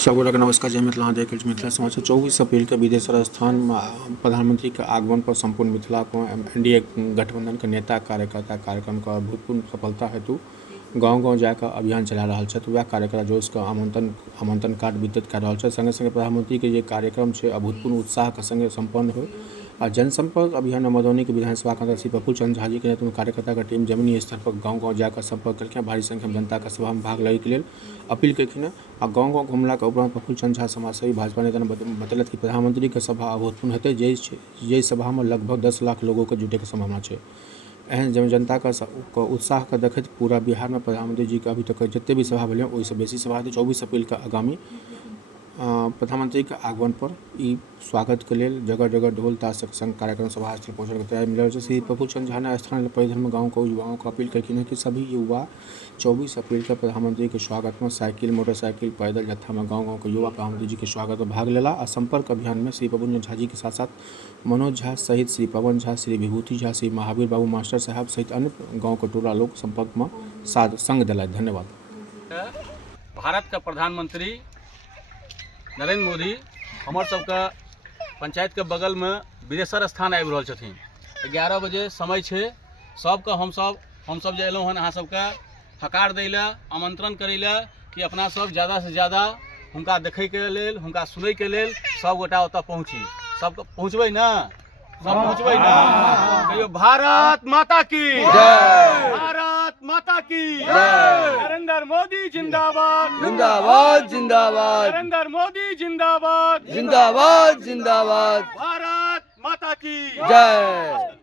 सबगोटा के नमस्कार। जय मिथिला। देख मिथिला समाचार 24 अप्रैल के विदेश राजस्थान प्रधानमंत्री के आगमन पर संपूर्ण मिथिला को एनडीए गठबंधन के नेता कार्यकर्ता कार्यक्रम का अभूतपूर्व सफलता हेतु गाँव गाँव जाकर अभियान चला रहा है। वह कार्यकर्ता जो इसका आमंत्रण कार्ड वितरित कर रहा है। संगे संगे प्रधानमंत्री के ये कार्यक्रम से अभूतपूर्व उत्साह के संगे संपन्न हो और जनसंपर्क अभियान में मधुबनी के विधानसभा के श्री प्रफुल्ल चंद्र झा जी के नेतृत्व में कार्यकर्ता का टीम जमीनी स्तर पर गाँव गाँव जाकर संपर्क करके भारी संख्या में जनता का सभा में भाग लगे के लिए अपील कखिन और गाँव गाँव घुमला के उपरांत प्रफुल्ल चंद्र झा समाजसेवी भाजपा नेता ने बतलत कि प्रधानमंत्री के सभा अभूतपूर्व हेतु जय सभा में लगभग 10 लाख लोगों के जुटे के संभावना है। एहन जनता का उत्साह के देखते पूरा बिहार में प्रधानमंत्री जी के अभी तक जितने भी सभा भेल वही बेसी सभा 24 अप्रैल का आगामी प्रधानमंत्री के आगमन पर स्वागत के लिए जगह जगह ढोल ताशक संग कार्यक्रम सभा स्थल पहुँचे के तैयारी मिल रहा है। श्री प्रफुल्ल चंद्र झा ने स्थानीय परिधि में गाँव को युवाओं को अपील करके है कि सभी युवा 24 अप्रैल के प्रधानमंत्री के स्वागत में साइकिल मोटरसाइकिल पैदल जत्था में गाँव के युवा प्रधानमंत्री जी के स्वागत में भाग लेला और संपर्क अभियान में श्री प्रफुल्ल झा जी के साथ साथ मनोज झा सहित श्री पवन झा, श्री विभूति झा, श्री महावीर बाबू मास्टर साहब सहित अन्य गाँव के टोला लोग संपर्क में संग दिला। धन्यवाद। भारत का प्रधानमंत्री नरेंद्र मोदी हमार सबका पंचायत के बगल में बिदेश्वर स्थान आबि रहल छथिन। 11 बजे समय छे। सबके हम सब जे एलहुँ हन अहाँ सबके हकार दै लए आमंत्रण करै लए कि अपना सब ज़्यादा से ज़्यादा हुनका देखै के लेल हुनका सुनै के लेल सब गोटा ओतऽ पहुँची। सब पहुँचबै ना? सब पहुँचबै ना? कहियो भारत माता की जय, भारत माता की जय, नरेंद्र मोदी जिंदाबाद जिंदाबाद जिंदाबाद, नरेंद्र मोदी जिंदाबाद जिंदाबाद जिंदाबाद, भारत माता की जय।